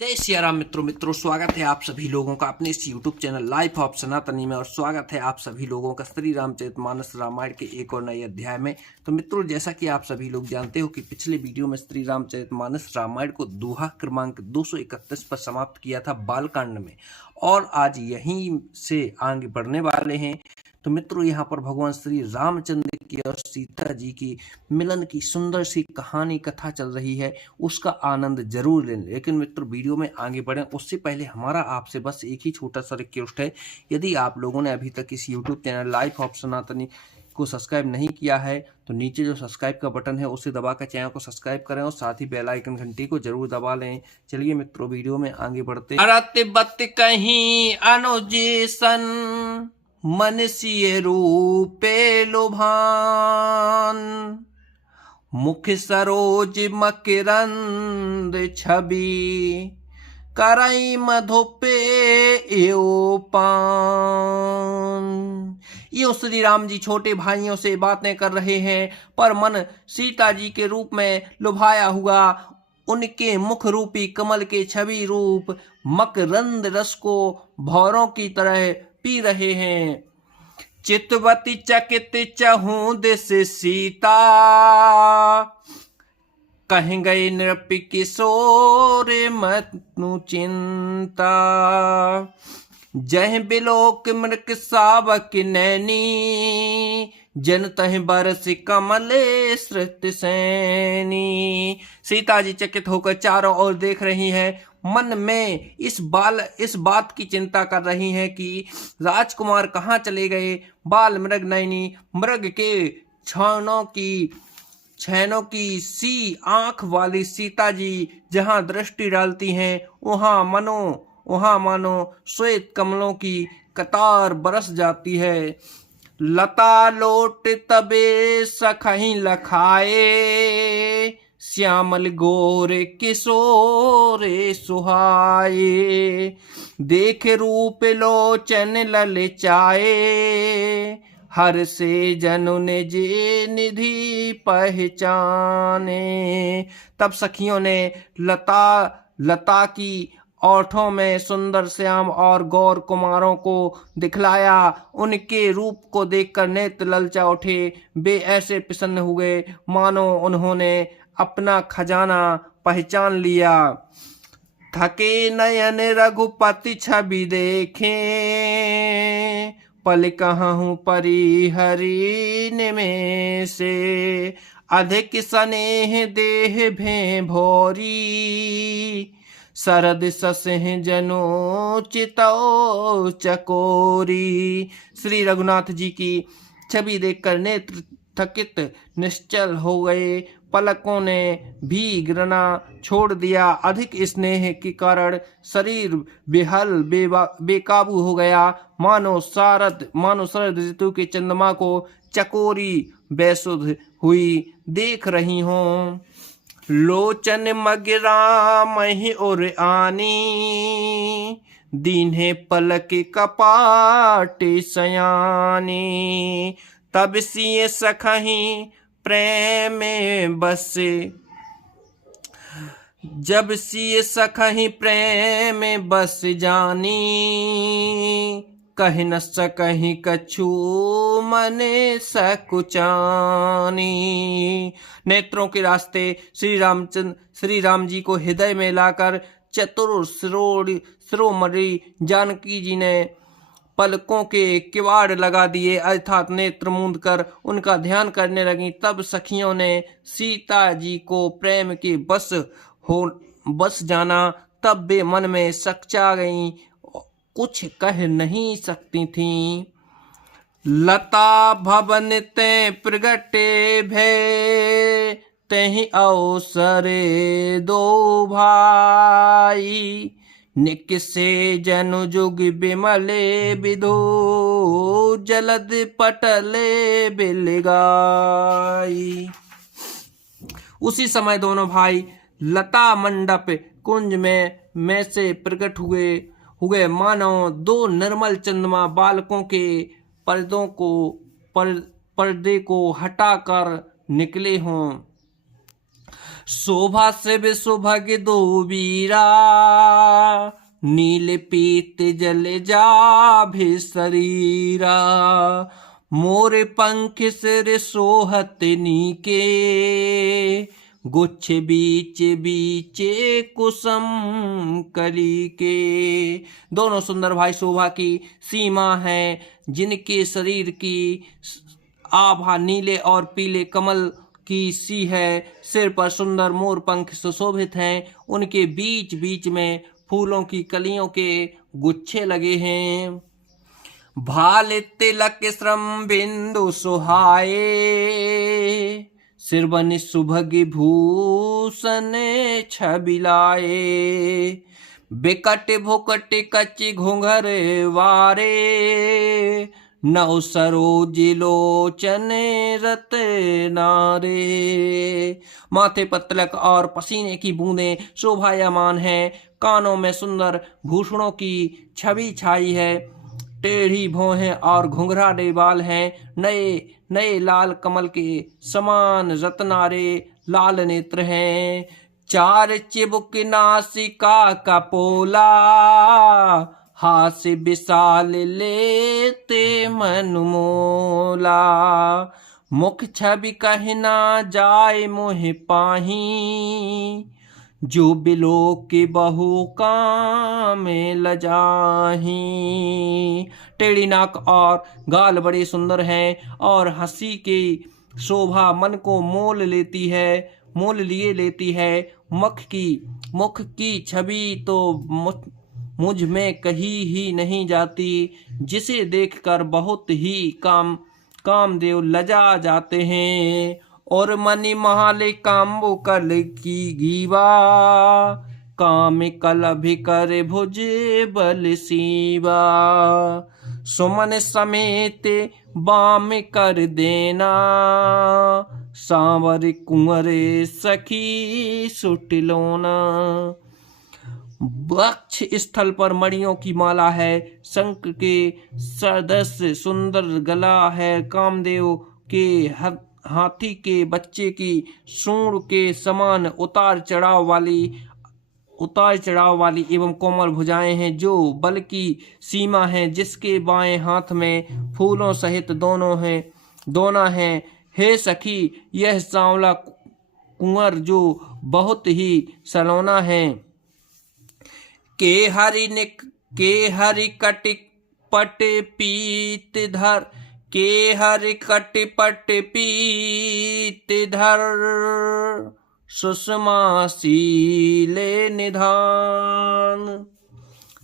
जय सिया राम मित्रों स्वागत है आप सभी लोगों का अपने इस यूट्यूब चैनल लाइफ ऑफ सनातनी में। और स्वागत है आप सभी लोगों का श्री रामचरितमानस रामायण के एक और नए अध्याय में। तो मित्रों, जैसा कि आप सभी लोग जानते हो कि पिछले वीडियो में श्री रामचरितमानस रामायण को दोहा क्रमांक 231 पर समाप्त किया था बालकांड में, और आज यहीं से आगे बढ़ने वाले हैं। तो मित्रों, यहाँ पर भगवान श्री रामचंद्र की और सीता जी की मिलन की सुंदर सी कहानी कथा चल रही है, उसका आनंद जरूर लें। लेकिन मित्रों, वीडियो में आगे बढ़ें उससे पहले हमारा आपसे बस एक ही छोटा सा रिक्वेस्ट है। यदि आप लोगों ने अभी तक इस यूट्यूब चैनल लाइफ ऑफ सनातनी को सब्सक्राइब नहीं किया है तो नीचे जो सब्सक्राइब का बटन है उसे दबाकर चैनल को सब्सक्राइब करें और साथ ही बेल आइकन घंटी को जरूर दबा लें। चलिए मित्रों, वीडियो में आगे बढ़ते हैं। अरत बत कहीं अनुजेसन मनसिय रूपे लोभान, मुख सरोज मकरंद छवि, करई मधुपे एओ पान। ये श्री राम जी छोटे भाइयों से बातें कर रहे हैं, पर मन सीता जी के रूप में लुभाया हुआ उनके मुख रूपी कमल के छवि रूप मकरंद रस को भौरों की तरह पी रहे हैं। चितवती चकित चहूं दिस सीता, कह गए नृप किशोर मनु चिंता, जह बिलोक मृक सावक नैनी, जन तह बरस कमले श्रुत सैनी। सीता जी चकित होकर चारों ओर देख रही हैं, मन में इस बात की चिंता कर रही हैं कि राजकुमार कहाँ चले गए। बाल मृग नैनी, मृग के छैनों की सी आंख वाली सीता जी जहां दृष्टि डालती हैं वहां मानो श्वेत कमलों की कतार बरस जाती है। लता लोट तबे सखहीं लखाए, श्यामल गोर किशोरे सुहाए, देख रूप लोचन ललचाए, हर से जनु ने जे निधि पहचाने। तब सखियों ने लता की ओठों में सुंदर श्याम और गौर कुमारों को दिखलाया। उनके रूप को देखकर नेत्र ललचा उठे। वे ऐसे प्रसन्न हुए मानो उन्होंने अपना खजाना पहचान लिया। थके नयन रघुपति छवि देखे, पल कहूँ परिहरी निमेषे, अधिक स्नेह देह भें भोरी, शरद ससह जनो चितौ चकोरी। श्री रघुनाथ जी की छवि देखकर नेत्र थकित निश्चल हो गए, पलकों ने भी गिरना छोड़ दिया। अधिक स्नेह के कारण शरीर बेहल बेकाबू हो गया, मानो शरद ऋतु के चंद्रमा को चकोरी बेसुध हुई देख रही हूँ। लोचन मगरा मही और आनी, दीन्हे पलक कपाट सयानी, तब सिए सखहीं प्रेम बसे, जब सिए सखहीं प्रेम बस जानी, कह न सकहीं कछु मने सकुचानी। नेत्रों के रास्ते श्री राम जी को हृदय में लाकर चतुर शिरोमणि जानकी जी ने पलकों के किवाड़ लगा दिए, अर्थात नेत्र मूंद कर उनका ध्यान करने लगी। तब सखियों ने सीता जी को प्रेम के बस जाना। तब वे मन में सकचा गईं, कुछ कह नहीं सकती थीं। लता भवन ते प्रगटे भय, तेहि अवसरे दो भाई, निकसे जनु जुग बिमले विधो, जलद पटले बिलगाई। उसी समय दोनों भाई लता मंडप कुंज में से प्रकट हुए मानो दो निर्मल चंद्रमा बालकों के पर्दे को हटाकर निकले हों। शोभा से सुभग दो वीरा, नील पीत जल जाभि शरीरा, मोर पंख सिर सोहत नीके, गुच्छ बीच बीचे कुसुम कली के। दोनों सुंदर भाई शोभा की सीमा है, जिनके शरीर की आभा नीले और पीले कमल की सी है, सिर पर सुंदर मोर पंख सुशोभित हैं, उनके बीच बीच में फूलों की कलियों के गुच्छे लगे हैं। भाल तिलक श्रम बिंदु सुहाए, सिरबन सुभग भूषण छबिलाए, बिकट भुकट कच घुंघर वारे, नौ सरोज लोचन रतनारे। माथे पर तिलक और पसीने की बूंदें शोभायमान है, कानों में सुंदर भूषणों की छवि छाई है, टेढ़ी भौहें और घुंघराले बाल हैं, नए नए लाल कमल के समान रत्नारे लाल नेत्र हैं। चार चिबुक नासिका कपोला, हास्य विशाल लेते मनमोला, मुख छवि कहना जाय मोह पाही, जो बिलो के बहु काम लजाही। टेढ़ी नाक और गाल बड़े सुंदर हैं और हंसी की शोभा मन को मोल लिए लेती है। मुख की छवि तो मुझ में कहीं ही नहीं जाती, जिसे देखकर बहुत ही कामदेव लजा जाते हैं। और मनि महाले काम्बु कल की गीवा, काम कल अभिकर भुज बल सीवा, सुमन समेत बाम कर देना, सांवर कुंवर सखी सुटिलोना। वक्ष स्थल पर मणियों की माला है, शंख के सदस्य सुंदर गला है, कामदेव के हाथी के बच्चे की सूंड के समान उतार चढ़ाव वाली एवं कोमल भुजाएं हैं, जो बल की सीमा है, जिसके बाएं हाथ में फूलों सहित दोना है। हे सखी, यह सांवला कुंवर जो बहुत ही सलोना है, के हरि कटिक पट पीत धर, के हरि कटिपट पीत धर, सुषमा सीले निधान,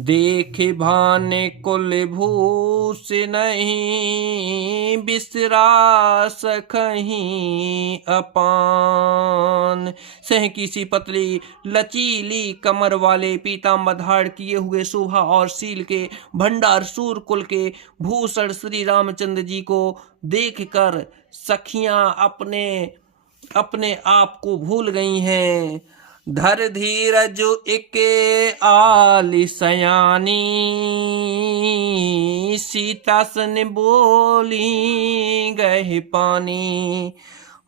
देखे भाने कुल भूष नहीं, बिसरा सखहीं अपान। सह की सी पतली लचीली कमर वाले पीताम्बर धारण किए हुए शोभा और शील के भंडार सूर कुल के भूषण श्री रामचंद्र जी को देखकर सखियां अपने आप को भूल गई हैं। धर धीरज एके आली सयानी, सीता सन बोली गए पानी,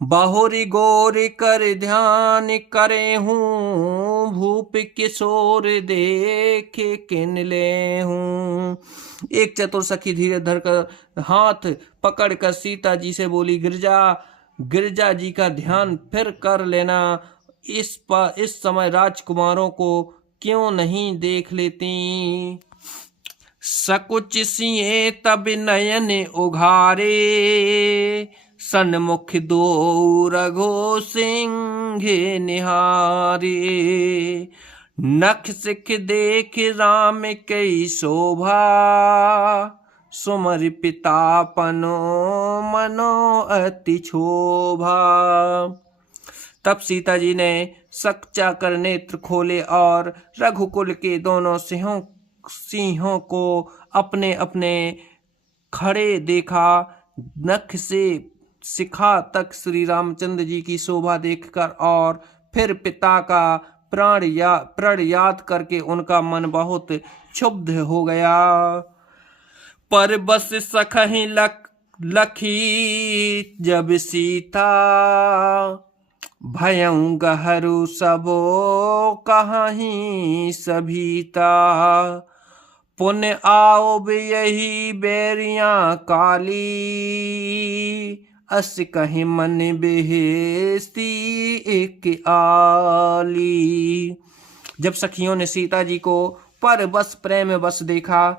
बहुरी गोरी कर ध्यान करे हूँ, भूप किशोर देखे किन ले हूँ। एक चतुर सखी धीरे धरकर हाथ पकड़कर सीता जी से बोली, गिरजा जी का ध्यान फिर कर लेना, इस समय राजकुमारों को क्यों नहीं देख लेती। सकुच सिए तब नयन उघारे, सन्मुख दो रघो सिंह निहारे, नख सिख देख राम कई शोभा, सुमर पिता पनो मनो अति शोभा। तब सीता जी ने सकचा कर नेत्र खोले और रघुकुल के दोनों सिंहों को अपने अपने खड़े देखा। नख से शिखा तक श्री रामचंद्र जी की शोभा देखकर और फिर पिता का प्रण याद करके उनका मन बहुत क्षुब्ध हो गया। पर बस सखहि लखी जब सीता, भयं गहरू सबो कहाही सभीता, पुण्य आओ यही बेरियां काली, अस कहीं मन बेहेस्ती एक आली। जब सखियों ने सीता जी को पर बस प्रेम बस देखा,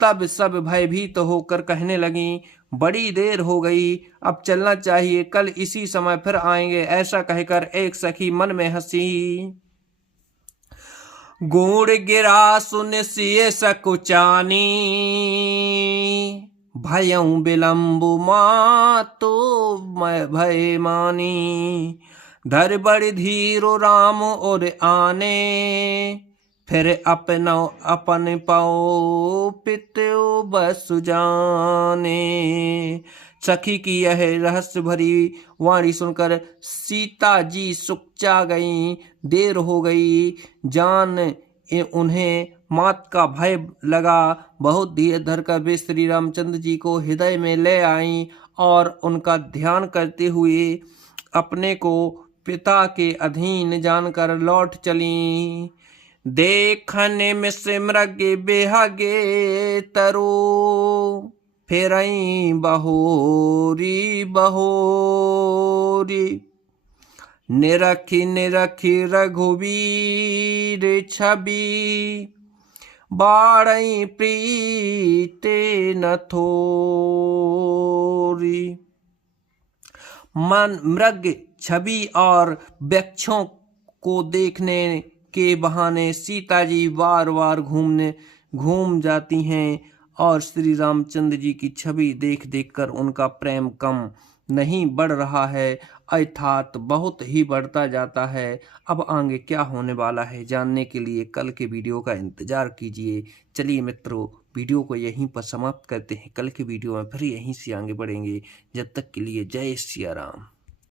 तब सब भयभीत होकर कहने लगी, बड़ी देर हो गई, अब चलना चाहिए, कल इसी समय फिर आएंगे। ऐसा कहकर एक सखी मन में हंसी। गुण गिरा सुन सिय सकुचानी, भयं विलंबु मातो भय मानी। धर बड़ धीरो राम और आने, फिर अपन पाओ पितु बसु जाने। सखी की यह रहस्य भरी वाणी सुनकर सीता जी सुकचा गईं। देर हो गई, जान उन्हें मात का भय लगा। बहुत धीरे धरकर वे श्री रामचंद्र जी को हृदय में ले आईं और उनका ध्यान करते हुए अपने को पिता के अधीन जानकर लौट चलीं। देखने में से मृग बेहगे तरो, फेरई बहोरी बहोरी। निरखी निरखी रघुवीर छवि, बाड़ई प्रीते न थोरी। मन मृग छवि और वृक्षों को देखने के बहाने सीता जी बार बार घूम जाती हैं और श्री रामचंद्र जी की छवि देख देख कर उनका प्रेम कम नहीं बढ़ रहा है, अर्थात बहुत ही बढ़ता जाता है। अब आगे क्या होने वाला है जानने के लिए कल के वीडियो का इंतजार कीजिए। चलिए मित्रों, वीडियो को यहीं पर समाप्त करते हैं। कल के वीडियो में फिर यहीं से आगे बढ़ेंगे। जब तक के लिए जय सिया राम।